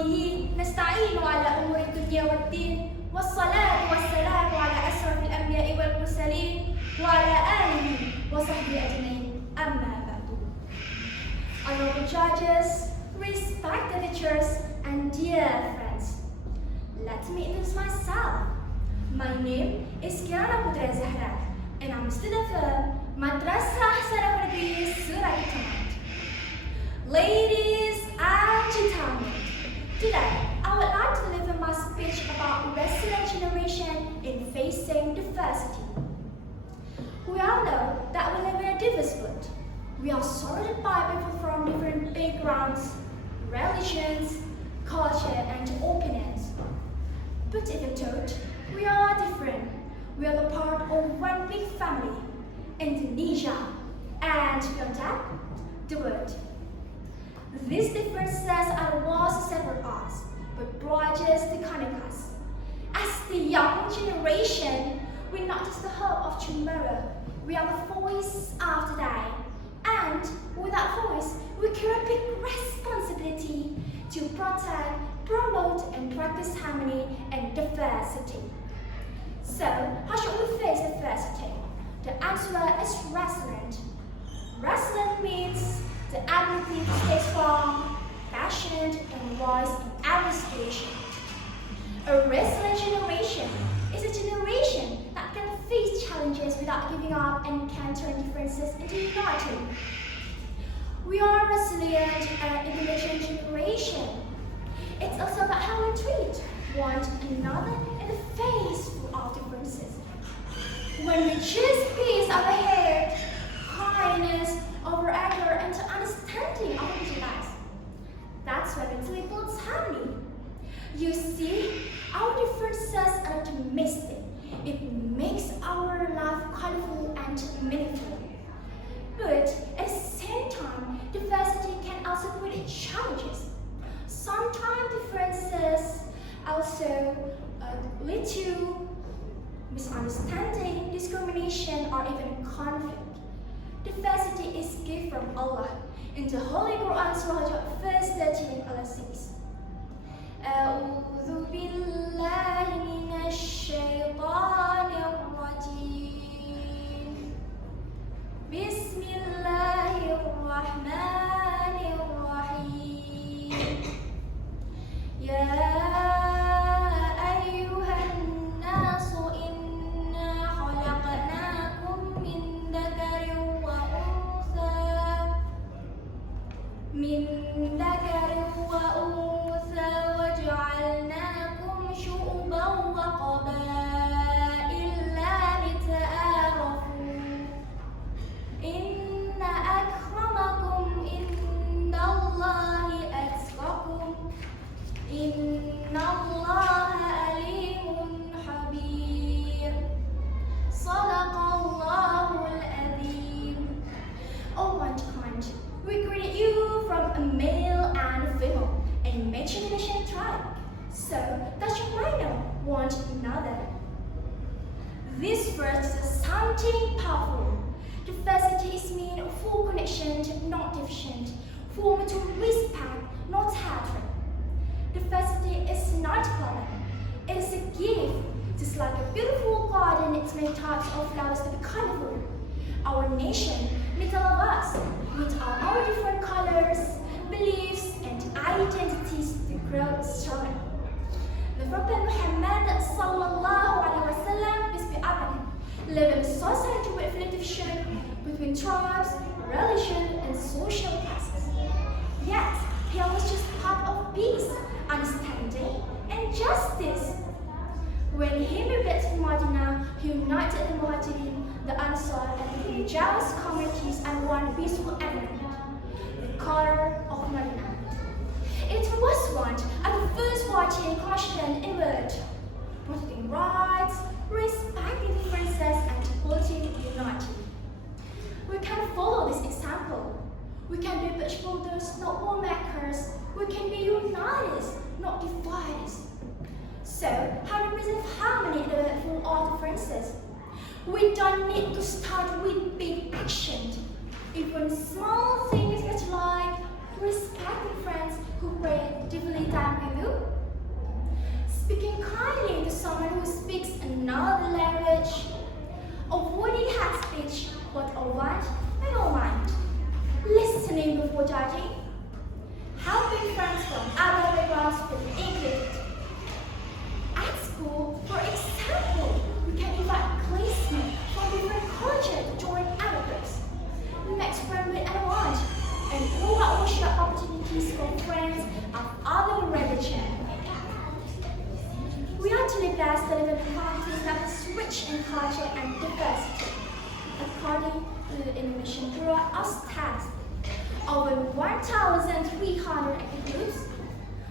وبه نستعين على أمور الدنيا والدين والصلاة والسلام على أشرف الأنبياء والمرسلين وعلى آله وصحبه أجمعين أما بعد. Honorable judges, respected teachers, and dear friends, let me introduce myself. My name is Zahra, and I'm a student of Madrasah Surakarta Surakarta. Ladies and gentlemen, today I would like to deliver my speech about resilient generation in facing diversity. We all know that we live in a diverse world. We are surrounded by people from different backgrounds, religions, culture, and opinions. But even though we are different, we are a part of one big family, Indonesia, and beyond that, the world. These differences are the walls that separate us, but bridges to connect us. As the young generation, we're not just the hope of tomorrow, we are the voice of today. And with that voice, we carry a big responsibility to protect, promote, and practice harmony and diversity. So, how should we face diversity? The answer is resilient. Resilient means the ability to stay strong, passionate, and wise in every situation. A resilient generation is a generation that can face challenges without giving up and countering differences into unity. We are a resilient and intelligent generation. It's also about how we treat one another in the face of differences. When we choose peace over hate, kindness over anger, and understanding of each other, that's when it really builds harmony. You see, our differences are not a mistake. It makes our life colorful and meaningful. But at the same time, diversity can also create challenges. Sometimes differences also lead to misunderstanding, discrimination, or even conflict. Diversity is a gift from Allah. In the Holy Quran, Surah verse 13, Allah says, أعوذ بالله من الشيطان الرجيم بسم الله الرحمن الرحيم يا أيها الناس إنا خلقناكم من ذكر وأنثى وجعلناكم شعوبا وقبائل لتعارفوا إن أكرمكم عند الله أتقاكم إن الله عليم خبير صدق الله العظيم. Oh mankind, we created you from a male and a female and made you a nation tribe, so that you might know one another. This verse is something powerful. Diversity is mean full connection, not division, full mutual respect, not hatred. Diversity is not a problem, it is a gift. Just like a beautiful garden, it's many types of flowers to be colorful. Our nation needs all of us, with our different colors, beliefs, and identities to grow strong. The Prophet Muhammad sallallahu alaihi wasallam, peace be upon him, lived in a society with little division between tribes, religion, and social classes. Yet, he was just part of peace, understanding, and justice. When he moved to Medina, he united the Muhajirin, the Ansar, and the Hijaz communities and one peaceful environment, the color of Medina. It was once the first writing constant in word, protecting rights, respecting differences, and building unity. We can follow this example. We can be bridge builders, not wall makers. We can be united, not dividers. So, how to present harmony in the full of differences? We don't need to start with big action. Even small things like respecting friends, who pray differently than we do. Speaking kindly to someone who speaks another language. Avoiding hate speech, both overt and unlined. Listening before judging. Helping friends from other backgrounds with English. At school, for example, we can invite classmates from different cultures to join our groups. Make friends with anyone, and provide workshop opportunities for friends of other religions. We are truly blessed to live in a country that is rich in culture and diversity. According to the Indonesian Bureau of Stats, over 1,300 ethnic groups,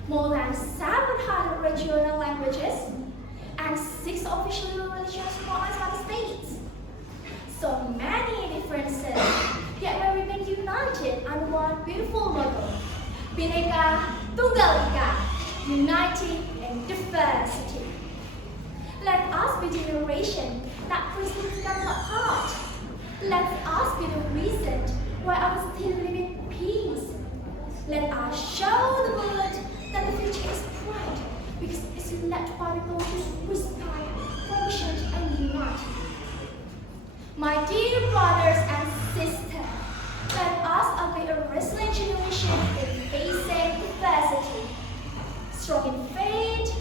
more than 700 regional languages, and 6 official religions from Islamic states. So many differences, yet we remain united under one beautiful motto: Bhinneka Tunggal Ika, united in diversity. Let us be the generation that brings them apart. Let us be the reason why our still live in peace. Let us show the world that the future is bright because it's led by people who respect, function, and unite. My dear brothers and sisters, let us be a resilient generation in facing diversity, strong in faith,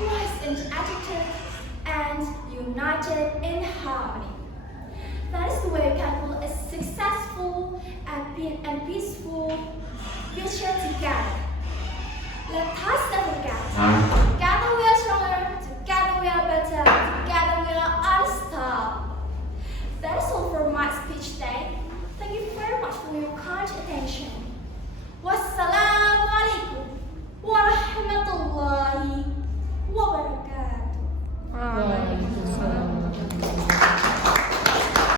wise in attitude, and united in harmony. That is the way we can build a successful and peaceful future together. Let us stand together. Together we are stronger, together we are better, together we are unstoppable. That is all for my speech today. Thank you very much for your kind attention. Wassalamualaikum warahmatullahi wabarakatuh.